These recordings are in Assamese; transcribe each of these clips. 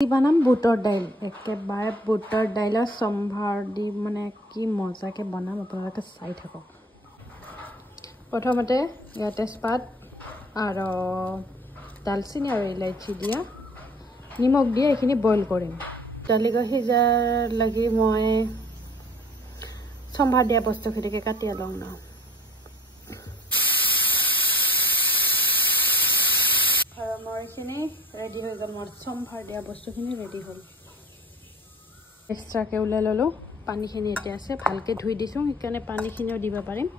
বানাম বুটৰ দাইল একেবাৰে বুটৰ দাইলৰ সম্ভাৰ দি মানে কি মজাকে বনাম আপোনালোকে চাই থাকক প্ৰথমতে ইয়াত তেজপাত আৰু দালচিনি আৰু ইলাইচি দিয়া নিমখ দি এইখিনি বইল কৰিম দালিটো সিজাৰ লাগি মই সম্ভাৰ দিয়া বস্তুখিনিকে কাটি লওঁ না আৰু মৰিখিনি ৰেডি হৈ গ'ল মোৰ সম্ভাৰ দিয়া বস্তুখিনি ৰেডি হ'ল এক্সট্ৰাকে উলাই ললো পানীখিনি এতিয়া আছে ভালকে ধুই দিছো সেইকাৰণে পানীখিনিও দিব পাৰিম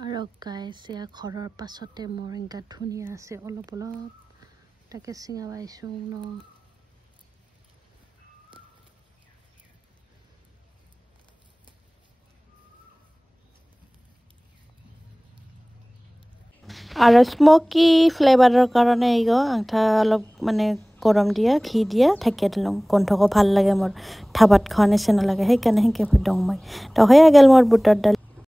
আৰু গাইছে ঘৰৰ পাছতে মৰিংগা ধুনীয়া আছে অলপ অলপ তাকে চিঙা পাইছো ন আৰু স্মোকি ফ্লেভাৰৰ কাৰণে এইগো আঠা অলপ মানে গৰম দিয়া ঘি দিয়া থাকিয়া দিলং গন্ধকো ভাল লাগে মোৰ ধাবাত খোৱা নিচিনা লাগে সেইকাৰণে সেনেকে দং মই তো হয়ে গেল মোৰ বুটৰ দাইল